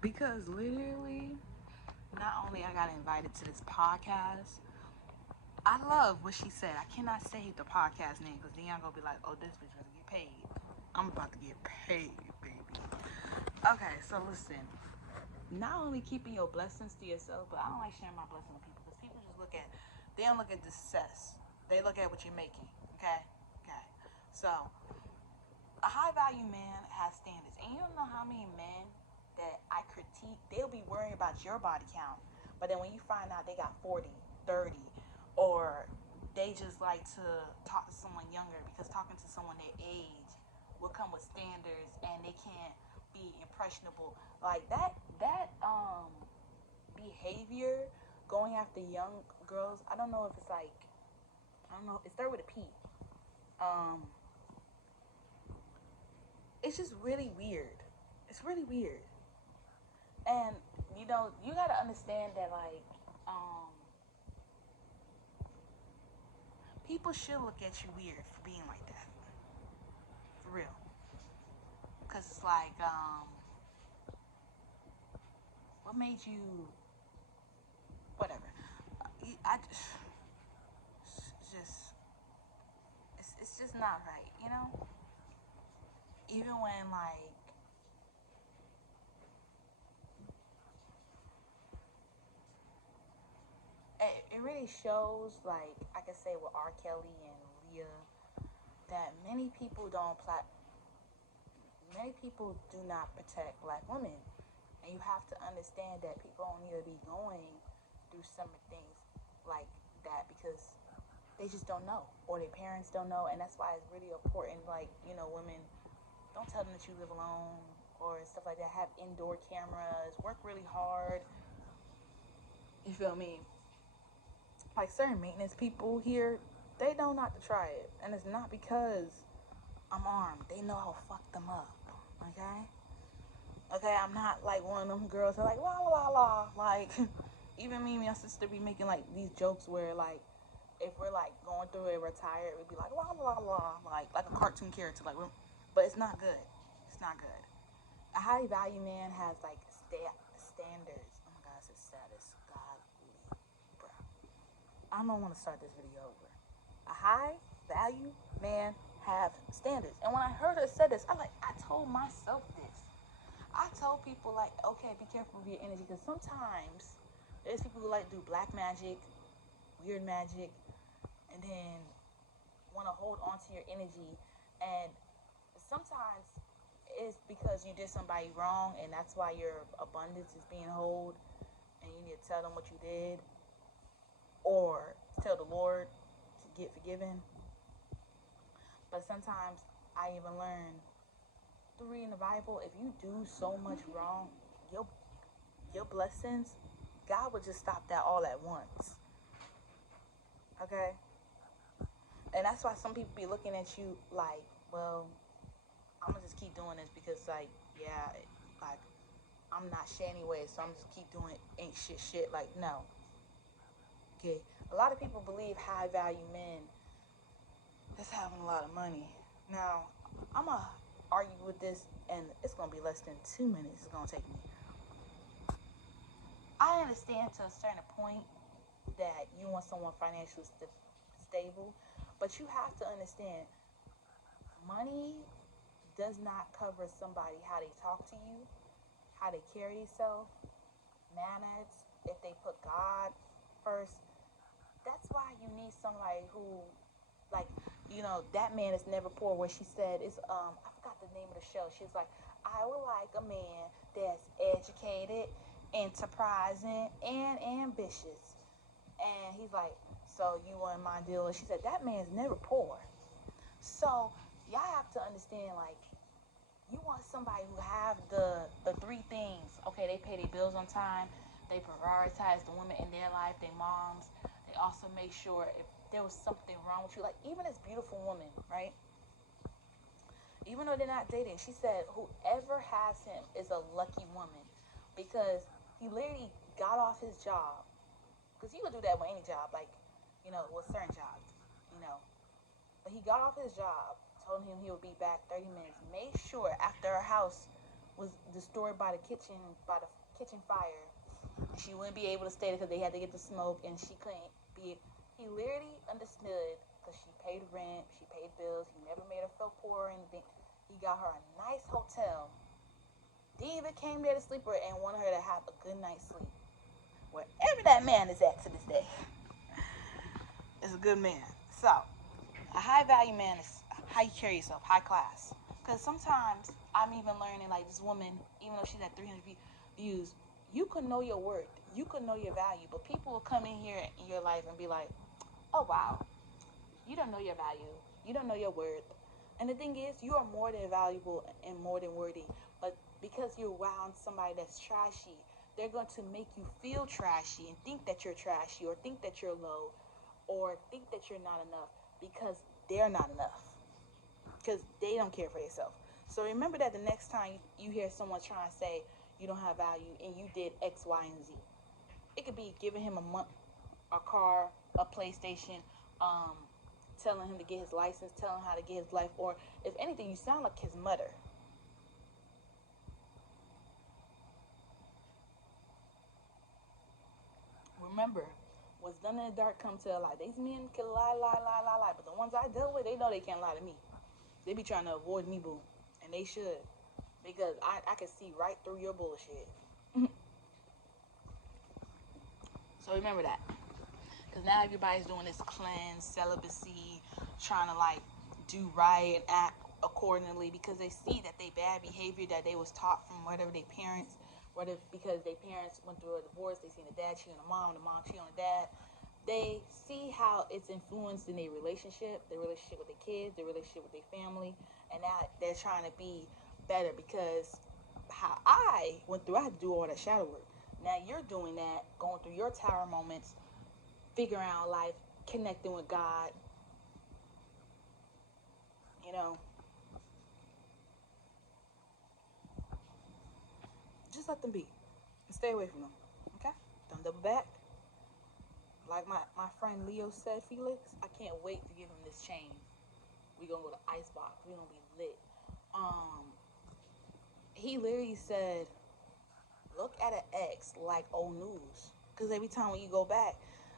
Because literally, not only I got invited to this podcast, I love what she said. I cannot say the podcast name because then y'all gonna be like, oh, this bitch gonna get paid. I'm about to get paid, baby. Okay, so listen. Not only keeping your blessings to yourself, but I don't like sharing my blessings with people because people just look at, they don't look at the success. They look at what you're making. Okay? Okay. So, a high value man has standards. And you don't know how many men that I critique, they'll be worrying about your body count. But then when you find out they got 40, 30, or they just like to talk to someone younger because talking to someone their age will come with standards and they can't be impressionable. Like that behavior going after young girls, I don't know if it's like, I don't know, it started with a P. Um it's just really weird. It's really weird. And you gotta understand that like people should look at you weird for being like that. For real. Cause it's like, what made you whatever. I just it's just not right, you know? Even when like it really shows, like I can say with R. Kelly and Leah, that many people do not protect black women. And you have to understand that people don't need to be going through some things like that because they just don't know or their parents don't know. And that's why it's really important, like, women, don't tell them that you live alone or stuff like that. Have indoor cameras, work really hard. You feel me? Like certain maintenance people here, they know not to try it. And it's not because I'm armed. They know I'll fuck them up. Okay? Okay, I'm not like one of them girls that are like la la la. Like even me and my sister be making like these jokes where like if we're like going through it, we're tired, we'd be like la la la, like a cartoon character, like. But it's not good. It's not good. A high value man has like standards. Oh my God, it's status. Godly, bro. I don't want to start this video over. A high value man have standards. And when I heard her say this, I told myself this. I told people like, okay, be careful with your energy because sometimes there's people who like to do black magic, weird magic, and then want to hold on to your energy. And sometimes it's because you did somebody wrong and that's why your abundance is being held and you need to tell them what you did or tell the Lord to get forgiven. But sometimes I even learn through reading the Bible, if you do so much wrong, your blessings, God would just stop that all at once. Okay? And that's why some people be looking at you like, well, I'm gonna just keep doing this because like, yeah, like I'm not shit anyway, so I'm just keep doing ain't shit. Like, no. Okay. A lot of people believe high value men is having a lot of money. Now, I'm gonna argue with this and it's gonna be less than 2 minutes it's gonna take me. I understand to a certain point that you want someone financially stable, but you have to understand money does not cover somebody how they talk to you, how they carry themselves, manners, if they put God first. That's why you need somebody who, like, that man is never poor. Where she said is I forgot the name of the show. She's like, I would like a man that's educated, enterprising, and ambitious. And he's like, so you want my deal? And she said, that man's never poor. So y'all have to understand, like, you want somebody who have the three things. Okay, they pay their bills on time. They prioritize the women in their life, their moms. They also make sure if there was something wrong with you, like even this beautiful woman, right? Even though they're not dating, she said whoever has him is a lucky woman because he literally got off his job. Because he would do that with any job, like, with certain jobs, you know. But he got off his job, told him he would be back 30 minutes. Made sure after her house was destroyed by the kitchen fire. She wouldn't be able to stay there because they had to get the smoke, and she couldn't be. He literally understood because she paid rent, she paid bills. He never made her feel poor or anything. He got her a nice hotel. He even came there to sleep with her and wanted her to have a good night's sleep. Wherever that man is at to this day, is a good man. So, a high value man is how you carry yourself, high class. Because sometimes I'm even learning, like this woman, even though she's at 300 views, you can know your worth, you can know your value, but people will come in here in your life and be like, oh wow, you don't know your value, you don't know your worth. And the thing is, you are more than valuable and more than worthy. But because you're around somebody that's trashy, they're going to make you feel trashy and think that you're trashy or think that you're low or think that you're not enough because they're not enough. Because they don't care for themselves. So remember that the next time you hear someone trying to say you don't have value and you did X, Y, and Z. It could be giving him a car, a PlayStation, telling him to get his license, telling him how to get his life, or if anything, you sound like his mother. Remember, what's done in the dark come to the light. These men can lie, but the ones I deal with, they know they can't lie to me. They be trying to avoid me, boo, and they should, because I can see right through your bullshit. So remember that. Because now everybody's doing this cleanse, celibacy, trying to like do right and act accordingly because they see that they bad behavior that they was taught from whatever their parents, whether because their parents went through a divorce, they seen the dad cheat on the mom cheat on the dad. They see how it's influenced in their relationship with their kids, their relationship with their family, and now they're trying to be better because how I went through, I had to do all that shadow work. Now you're doing that, going through your tower moments, figuring out life, connecting with God, you know. Just let them be. And stay away from them. Okay? Don't double back. Like my friend Leo said, Felix, I can't wait to give him this chain. We gonna go to Icebox. We gonna be lit. He literally said, look at an ex like old news. Because every time when you go back,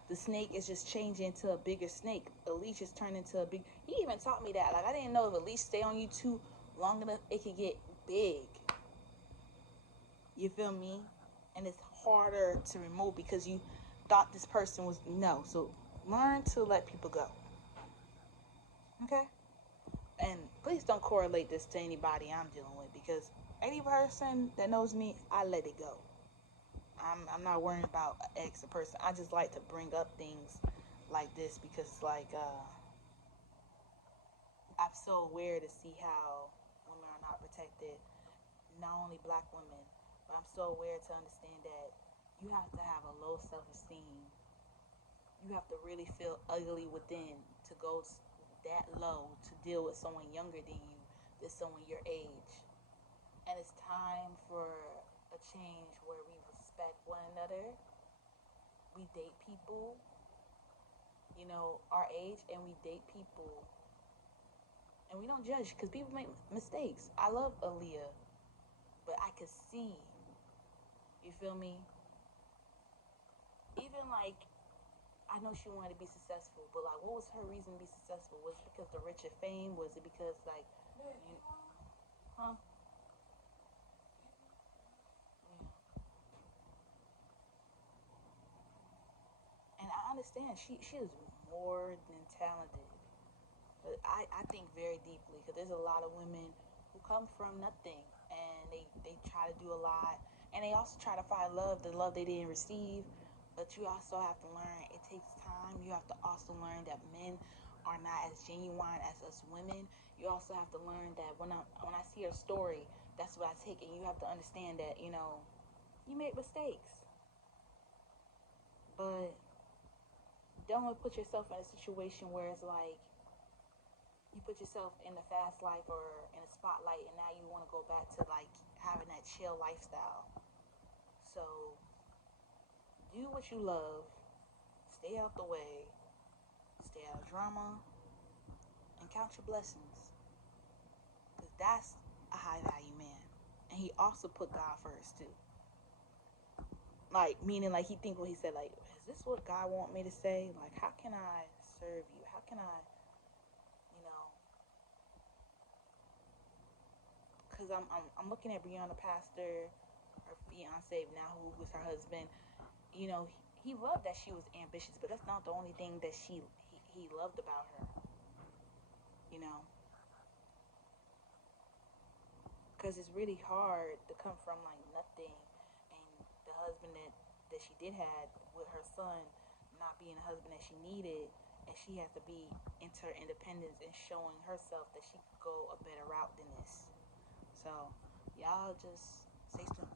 the snake is just changing into a bigger snake. A leash is turning into a big. He even taught me that. Like I didn't know if a leash stay on you too long enough, it could get big. You feel me? And it's harder to remove because you thought this person was no. So learn to let people go. Okay? And please don't correlate this to anybody I'm dealing with because any person that knows me, I let it go. I'm not worrying about an ex or person. I just like to bring up things like this because like I'm so aware to see how women are not protected, not only black women, but I'm so aware to understand that you have to have a low self-esteem. You have to really feel ugly within to go that low to deal with someone younger than you, than someone your age. And it's time for a change where we respect one another. We date people, our age, and we date people. And we don't judge because people make mistakes. I love Aaliyah, but I could see, you feel me? Even like, I know she wanted to be successful, but like, what was her reason to be successful? Was it because the rich and fame? Was it because like, huh? And I understand she is more than talented. But I think very deeply because there's a lot of women who come from nothing and they try to do a lot and they also try to find love, the love they didn't receive. But you also have to learn it takes time. You have to also learn that men are not as genuine as us women. You also have to learn that when I see a story, that's what I take, and you have to understand that you make mistakes, but don't put yourself in a situation where it's like you put yourself in the fast life or in a spotlight and now you want to go back to like having that chill lifestyle. So do what you love, stay out the way, stay out of drama, and count your blessings, because that's a high value man. and he also put God first too. Like, meaning, like, he think what he said, like, is this what God want me to say? Like, how can I serve you? How can I, you know, because I'm looking at Brianna Pastor, her fiance now, who was her husband. You know, he loved that she was ambitious, but that's not the only thing that he loved about her. You know, because it's really hard to come from like nothing, and the husband that she did had with her son not being the husband that she needed, and she has to be into her independence and showing herself that she could go a better route than this. So y'all just say something.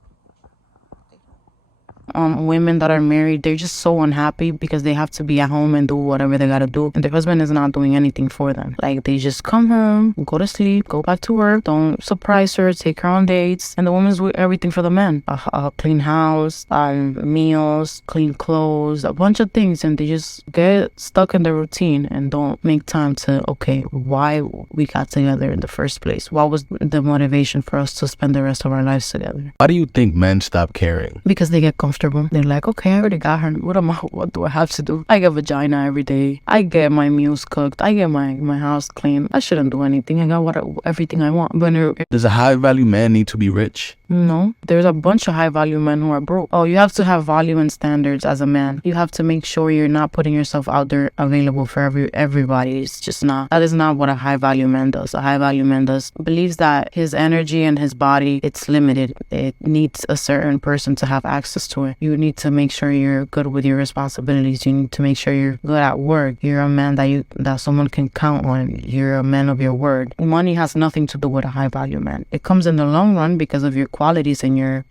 Women that are married, they're just so unhappy because they have to be at home and do whatever they gotta do, and their husband is not doing anything for them. Like, they just come home, go to sleep, go back to work, don't surprise her, take her on dates, and the woman's with everything for the men. A clean house, meals, clean clothes, a bunch of things, and they just get stuck in the routine and don't make time to, okay, why we got together in the first place? What was the motivation for us to spend the rest of our lives together? Why do you think men stop caring? Because they get comfortable. They're like, okay, I already got her. What do I have to do? I get vagina every day. I get my meals cooked. I get my house clean. I shouldn't do anything. I got everything I want. But does a high value man need to be rich? No, there's a bunch of high value men who are broke. Oh, you have to have value and standards as a man. You have to make sure you're not putting yourself out there available for everybody. It's just not. That is not what a high value man does. A high value man believes that his energy and his body, it's limited. It needs a certain person to have access to it. You need to make sure you're good with your responsibilities. You need to make sure you're good at work. You're a man that someone can count on. You're a man of your word. Money has nothing to do with a high value man. It comes in the long run because of your qualities and your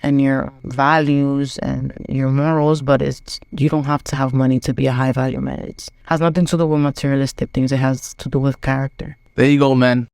values and your morals, but you don't have to have money to be a high value man. It has nothing to do with materialistic things. It has to do with character. There you go, man.